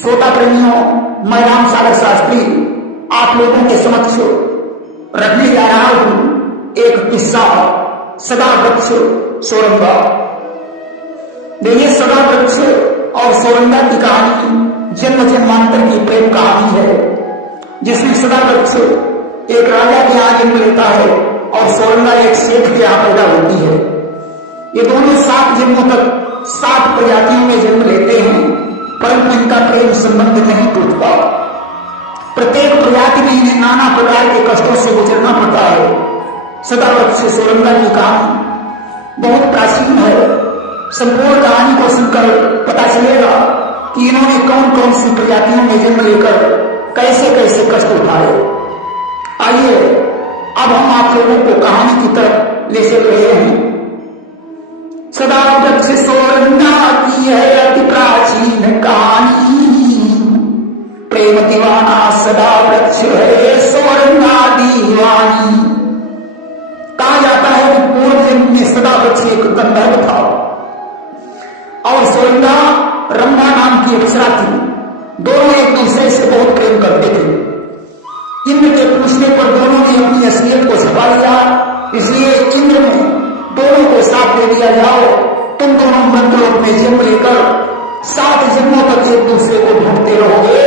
श्रोता प्रेमियों, मैं राम सागर शास्त्री आप लोगों के समक्ष रखने जा रहा हूं एक किस्सा सदा वृक्ष सोरंगा। देखिए, सदा वृक्ष और सोरंगा की कहानी जन्म जन्मांतर की प्रेम कहानी है, जिसमें सदा वृक्ष एक राजा के यहाँ जन्म लेता है और सोरंगा एक सेठ के यहाँ पैदा होती है। ये दोनों 7 जन्मों तक 7 प्रजातियों में जन्म लेते हैं, परंतु इनका प्रेम संबंध नहीं टूटता। प्रत्येक प्रजाति में इन्हें नाना प्रकार के कष्टों से गुजरना पड़ता है। सदा वृक्ष सोरंगा की कहानी बहुत प्राचीन है। संपूर्ण कहानी को सुनकर पता चलेगा कि इन्होंने कौन कौन सी प्रजातियों में जन्म लेकर कैसे कैसे कष्ट उठाए। आइए अब हम आप लोगों को कहानी की तरफ ले चल रहे हैं। सदा वृक्ष सोरंगा की है अति प्राचीन कहानी, प्रेम दीवाना सदा वृक्ष है सोरंगा दीवानी। कहा जाता है कि पूर्व जन्म में सदा वृक्ष एक गंधर्व था और सोरंगा रंभा नाम की अप्सरा थी। दोनों एक दूसरे से बहुत प्रेम करते थे। इंद्र के पूछने पर दोनों ने अपनी असलियत को छुपा लिया, इसलिए इंद्र ने दोनों को साथ दे दिया, जाओ तुम दोनों मृतलोक में जन्म लेकर 7 जन्मों तक एक दूसरे को ढूंढते रहोगे,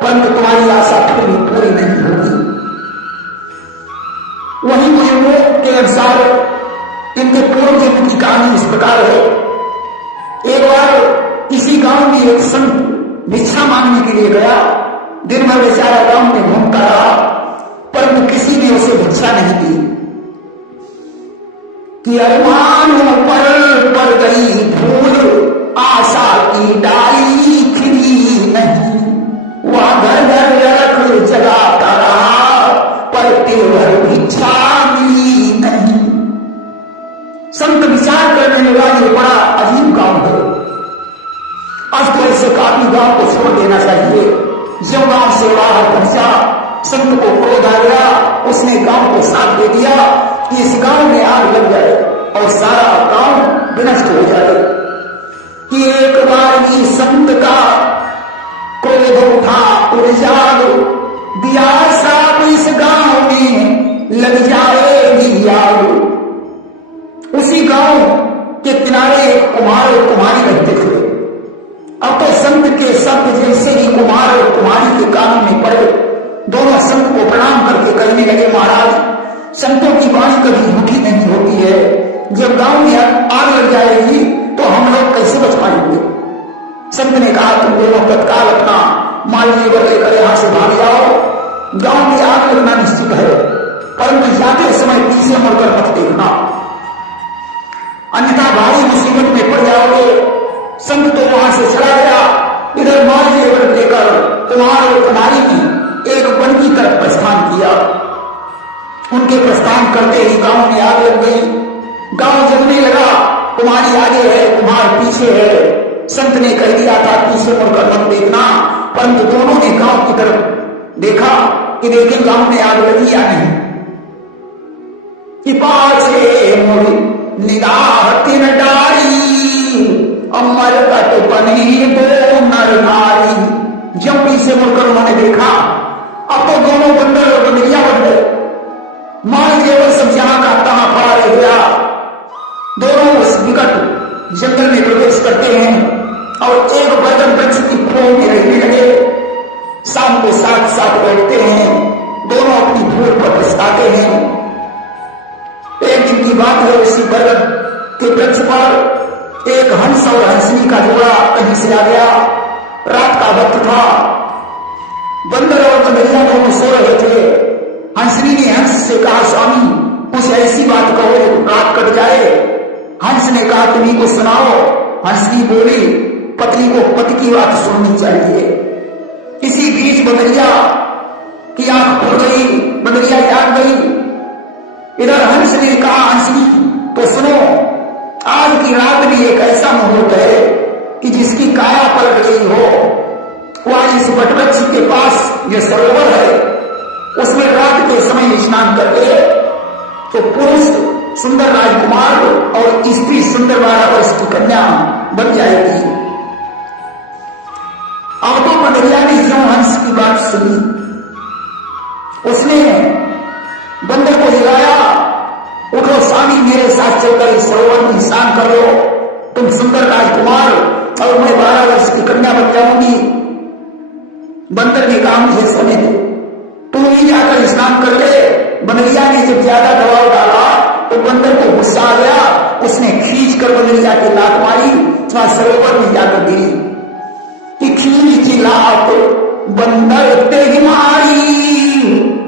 परंतु तुम्हारी आशा फिर भी पूरी नहीं होगी। वही बुजुर्गों के अनुसार इनके पूर्व जन्म की कहानी इस प्रकार है। एक बार इसी गांव में एक संत भिक्षा मांगने के लिए गया। दिन भर बेचारा गांव में घूमता रहा, परंतु किसी ने उसे भिक्षा नहीं दी। कि अरमानों पर पड़ गई धूल, आशा की डाली खिली नहीं, वह घर घर रख जगाता रहा, पर तेवर भिक्षा मिली नहीं। संत विचार करने लगा, ये बड़ा अजीब काम है, अब तो ऐसे काफी गांव को छोड़ देना चाहिए। जब गांव से बाहर पहुंचा, संत को क्रोध आ गया, उसने गांव को साथ दे दिया कि इस गांव में आग लग जाए और सारा गांव विनष्ट हो जाए। कि एक बार भी संत का क्रोध उठा उजाग, दिया साप इस गांव में लग जाएगी आग। उसी गांव के किनारे एक कुमार और कुमारी रहते थे। अब तो संत के शब्द जैसे ही कुमार और कुमारी के कान में पड़े, दोनों संत को प्रणाम करके कहने लगे, महाराज, संतों की वाणी कभी झूठी नहीं होती है। जब गांव में आग लग जाएगी तो हम लोग कैसे बच पाएंगे। संत ने कहा, तुम दोनों तत्काल अपना माल जेवर लेकर यहां से भाग जाओ। गांव में आग लगना निश्चित है, परंतु जाते समय पीछे मुड़कर मत देखना, अन्यथा भारी मुसीबत में पड़ जाओगे। संत तो वहां से चला गया। इधर माल जेवर लेकर कुमार और कुमारी ने एक वन की तरफ प्रस्थान किया। उनके प्रस्थान करते ही गांव में आग लग गई। गांव जलने लगा। कुमारी आगे है, कुमार पीछे है। संत ने कह दिया था पीछे मुड़कर मत देखना, परंतु दोनों ने गांव की तरफ देखा कि देखें गांव में आग लगी या नहीं। कि पाछे मुड़ी निगाह तिन डारी, अमर कट बने दो नर नारी। जब पीछे मुड़कर उन्होंने देखा, अब तो दोनों बंदर और बंदरिया बन गए। माल जेवर सब जहां का तहां पड़ा रह गया। दोनों उस विकट जंगल में प्रवेश करते हैं और एक बरगद वृक्ष की खोह में रहने लगे। शाम को साथ साथ बैठते हैं, दोनों अपनी भूल पर पछताते हैं। एक दिन की बात है, उसी बरगद के वृक्ष पर एक हंस और हंसनी का जोड़ा कहीं से आ गया। रात का वक्त था, बंदर और बंदरिया दोनों सो रहे थे। हंसनी ने हंस से कहा, स्वामी कुछ ऐसी बात कहो रात कट जाए। हंस ने कहा, तुम्ही को सुनाओ। हंसनी बोली, पत्नी को पति की बात सुननी चाहिए। इसी बीच बंदरिया की आंख खुल गई, बंदरिया जाग गई। इधर हंस ने कहा, हंसनी तो सुनो, आज की रात भी एक ऐसा मुहूर्त है कि जिसकी काया पलट गई हो। वह इस वटवृक्ष के पास यह सरोवर है, उसमें रात के समय स्नान करके तो पुरुष सुंदर राजकुमार और स्त्री सुंदर 12 वर्ष की कन्या बन जाएगी। अब तो बदरिया ने जो हंस की बात सुनी, उसने बंदर को जगाया, उठो स्वामी, मेरे साथ चलकर इस सरोवर में स्नान कर लो, तुम सुंदर राजकुमार और मैं 12 वर्ष की कन्या बन जाऊंगी। बंदर ने कहा मुझे समय दे, तुम ही जाकर स्नान कर ले। बदरिया ने जब ज्यादा दबाव डाला तो बंदर को गुस्सा आ गया, उसने खींच कर बदरिया की लात मारी, वहां सरोवर में जाकर गिरी। खींची लात बंदर पे मारी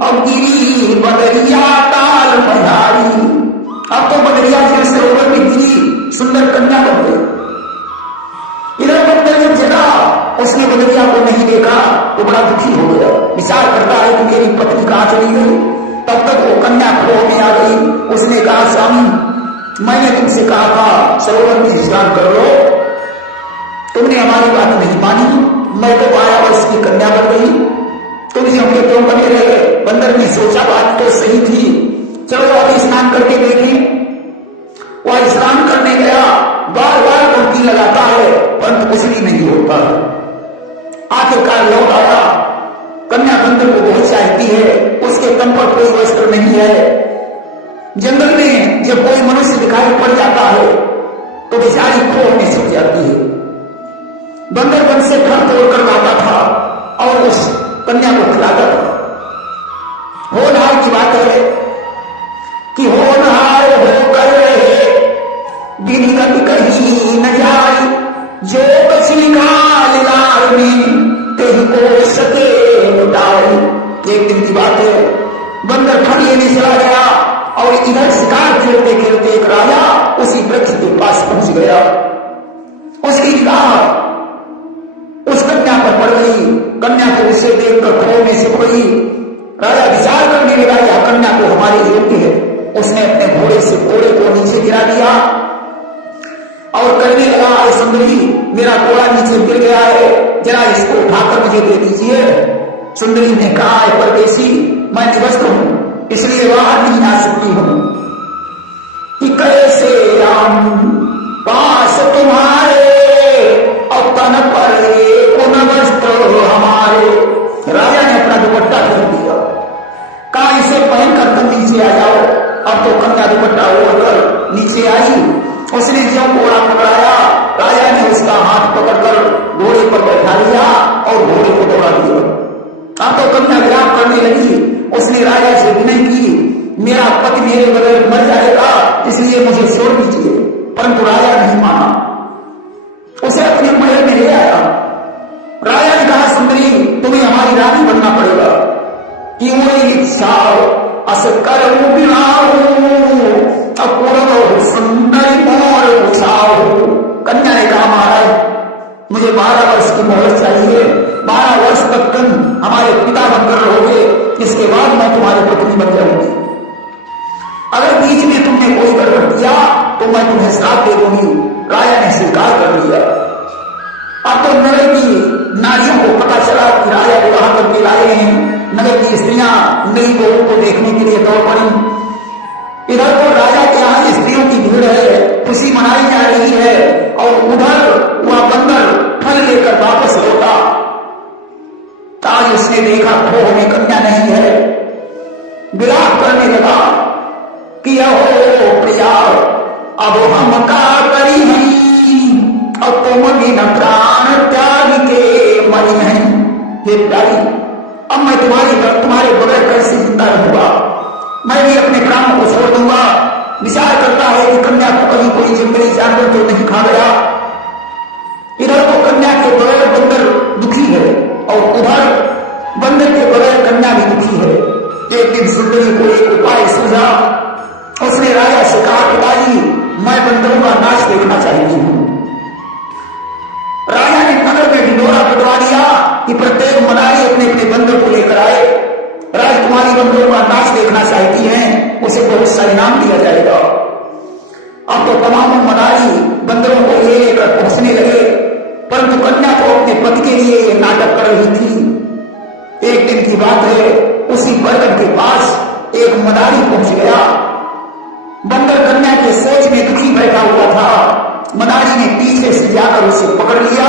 और गिरी बदरिया ताल बजारी। अब तो बदरिया के सरोवर में गिरी, सुंदर कन्या बन गई। इधर बंदर जब जगा, उसने बदरिया को नहीं देखा तो बड़ा दुखी हो गया, विचार करता है कि मेरी पत्नी कहां चली गई। तब तक वो कन्या खो में आ गई। उसने कहा स्वामी, मैंने तुमसे कहा था सरोवर में स्नान कर लो, तुमने हमारी बात नहीं मानी, मैं तो 12 वर्ष की कन्या बन गई, तुम हमने क्यों बने रहे। बंदर ने सोचा बात तो सही थी, चलो अभी स्नान करके देखें। वह स्नान करने गया, बार बार डुबकी लगाता है परंतु कुछ भी नहीं होता है। आखिरकार लौट आया, कन्या बंदर को बहुत चाहती है, उसके तन पर कोई वस्त्र नहीं है। जंगल में जब कोई मनुष्य दिखाई पड़ जाता है तो बेचारी खोह में छुप जाती है। बंदर वन से फल तोड़कर लाता था और उस कन्या को खिलाता था। होनहार की बात है कि होनहार होकर रहे दिन गति कहीं न जाए, जो बची घाल लाल में कहीं को सके लुटाई। एक दिन की बात है, बंदर फल लेने चला गया और इधर शिकार खेलते खेलते एक राजा उसी वृक्ष के पास पहुंच गया। उसकी निगाह उस कन्या पर पड़ गई। कन्या को उसे देखकर खो में से पड़ी। राजा विचार करने लगा, यह कन्या को हमारे योग्य है। उसने अपने घोड़े से घोड़े को नीचे गिरा दिया और कहने लगा, सुंदरी, मेरा घोड़ा नीचे गिर गया है, जरा इसको उठाकर मुझे दे दीजिए। सुंदरी ने कहा, है परदेसी, मैं निवस्त हूं, इसलिए बाहर नहीं आ सकती हूं। कि कैसे राम पास तुम्हारे और तन पर वस्त्र हमारे। राजा ने अपना दुपट्टा फेंक दिया, कहा इसे पहनकर तुम नीचे आ जाओ। अब तो कन्या दुपट्टा ओढ़कर नीचे आई। उसने जो घोड़ा पकड़ाया, राजा ने उसका हाथ पकड़कर घोड़े पर बैठा लिया और घोड़े को दौड़ा दिया। अब तो कन्या विलाप करने लगी। उसने राजा से विनय की, मेरा पति मेरे बगैर मर जाएगा, इसलिए मुझे छोड़ दीजिए। परंतु राजा नहीं माना, उसे अपने महल में ले आया। राजा ने कहा, सुंदरी, तुम्हें हमारी रानी बनना पड़ेगा। क्यों इच्छा अस करूं सुंदरी मोर उछाओ। कन्या ने कहा, महाराज मुझे 12 वर्ष की मोहलत चाहिए, 12 वर्ष तक तुम हमारे पिता बनकर रहोगे, इसके बाद मैं तुम्हारी पत्नी बन जाऊंगी। अगर बीच में तुमने कोई गड़बड़ किया तो मैं तुम्हें श्राप दे दूंगी। राजा ने स्वीकार कर लिया। अब तो नगर की नारियों को पता चला कि राजा विवाह करके लाए हैं। नगर की स्त्रियां नई बहू को देखने के लिए दौड़ पड़ी। इधर तो राजा के यहाँ स्त्रियों की भीड़ है, खुशी मनाई जा रही है, और उधर वह बंदर फल लेकर वापस लौटा। आज उसने देखा खोह में कन्या नहीं है, विलाप करने लगा कि अहो प्रिया, अब हम का करी नहीं, और तुम बिन प्राण त्याग के मरी नहीं। हे प्यारी, अब मैं तुम्हारे बगैर कैसे जिंदा रहूंगा। मैं भी अपने प्राणों को छोड़ दूंगा। विचार करता है कि कन्या को कहीं कोई जंगली जानवर तो नहीं खा गया। इधर तो कन्या के बगैर बंदर दुखी है और उधर बंदर के बगैर कन्या भी दुखी है। एक दिन सुंदरी को एक उपाय सूझा। उसने राजा से कहा, पिताजी, मैं बंदरों का नाच देखना चाहती हूं। राजा ने नगर में ढिंढोरा पिटवा दिया कि प्रत्येक मदारी अपने अपने बंदर को लेकर आए। राजकुमारी बंदरों का नाच देखना चाहती हैं, उसे बहुत सा इनाम दिया जाएगा। अब तो तमाम मदारी बंदरों को ले लेकर पहुंचने लगे, परंतु कन्या तो अपने पति के लिए ये नाटक कर रही थी। एक दिन की बात है, उसी बरगद के पास एक मदारी पहुंच गया। बंदर कन्या के सोच में दुखी बैठा हुआ था। मदारी ने पीछे से जाकर उसे पकड़ लिया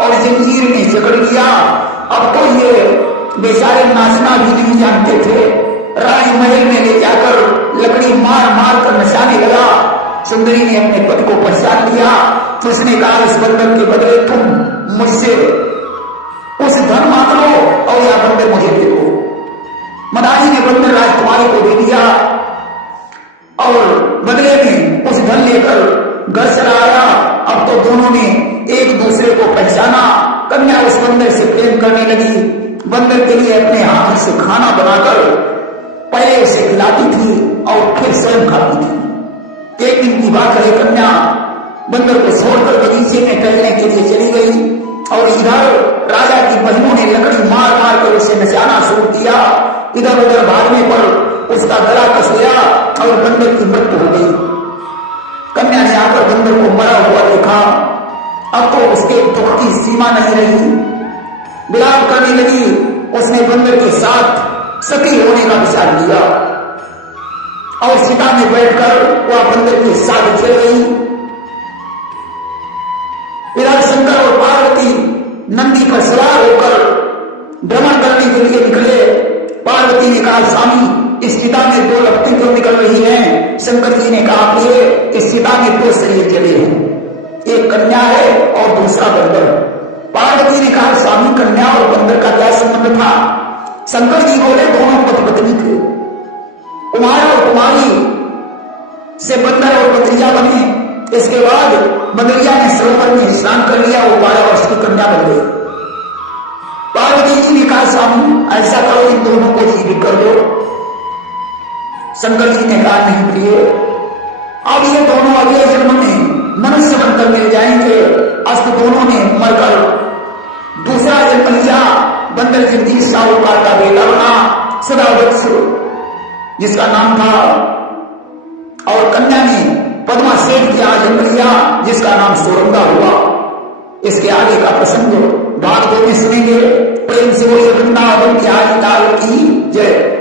और जंजीर में जकड़ लिया बेचारे नाचना भी नहीं जानते थे। रानी महल में ले जाकर लकड़ी मार मार कर नचाने लगा। सुंदरी ने अपने पति को पहचान लिया तो उसने कहा, इस बंदर के बदले तुम मुझसे उस धन मांग लो और यह बंदर मुझे दे दो। मदारी ने बंदर राजकुमारी को दे दिया और बदले में उस धन लेकर घर चला आया। अब तो दोनों ने एक दूसरे को पहचाना। कन्या उस बंदर से प्रेम करने लगी। बंदर के लिए अपने हाथ से खाना बनाकर पहले उसे खिलाती थी और फिर स्वयं खाती थी। एक दिन की बात है, कन्या बंदर को छोड़कर बगीचे में टहलने के लिए चली गई और इधर राजा की बहनों ने लकड़ी मार मार कर उसे नचाना शुरू किया। इधर उधर भागने पर उसका गला कस गया और बंदर की मृत्यु हो गई। कन्या ने आकर बंदर को मरा हुआ देखा। अब तो उसके दुख की सीमा नहीं रही, विलाप करने लगी। उसने बंदर के साथ सती होने का विचार लिया और सीता में बैठकर वह बंदर के साथ चल गई। इधर शंकर और पार्वती नंदी पर सवार होकर भ्रमण करने के लिए निकले। पार्वती ने कहा, स्वामी इस सीता में दो लपटें क्यों निकल रही हैं? शंकर जी ने कहा, इस सीता में दो शरीर चले हैं, एक कन्या है और दूसरा बंदर। पार्वती ने कहा, स्वामी कन्या और बंदर का क्या संबंध था? शंकर जी बोले, दोनों पति पत्नी थे, कुमार और कुमारी से बंदर और बंदरिया बने। इसके बाद बंदरिया ने सरोवर में स्नान कर लिया, वो 12 वर्ष की कन्या बन गई। पार्वती जी ने कहा, स्वामी ऐसा करो, इन दोनों को जीवित कर दो। शंकर जी ने कहा, नहीं प्रिय, अब ये दोनों अगले जन्म में मनुष्य बनकर मिल जाएंगे। अस्त दोनों ने मरकर दूसरा जन्म लिया। बंदर जगदीश साहूकार का बेटा बना सदावत्स, जिसका नाम था, और कन्या ने पद्मा सेठ की जन्म लिया, जिसका नाम सोरंगा हुआ। इसके आगे का प्रसंग भागवत में सुनेंगे। प्रेम से बोलिए वृंदावन बिहारी लाल की जय।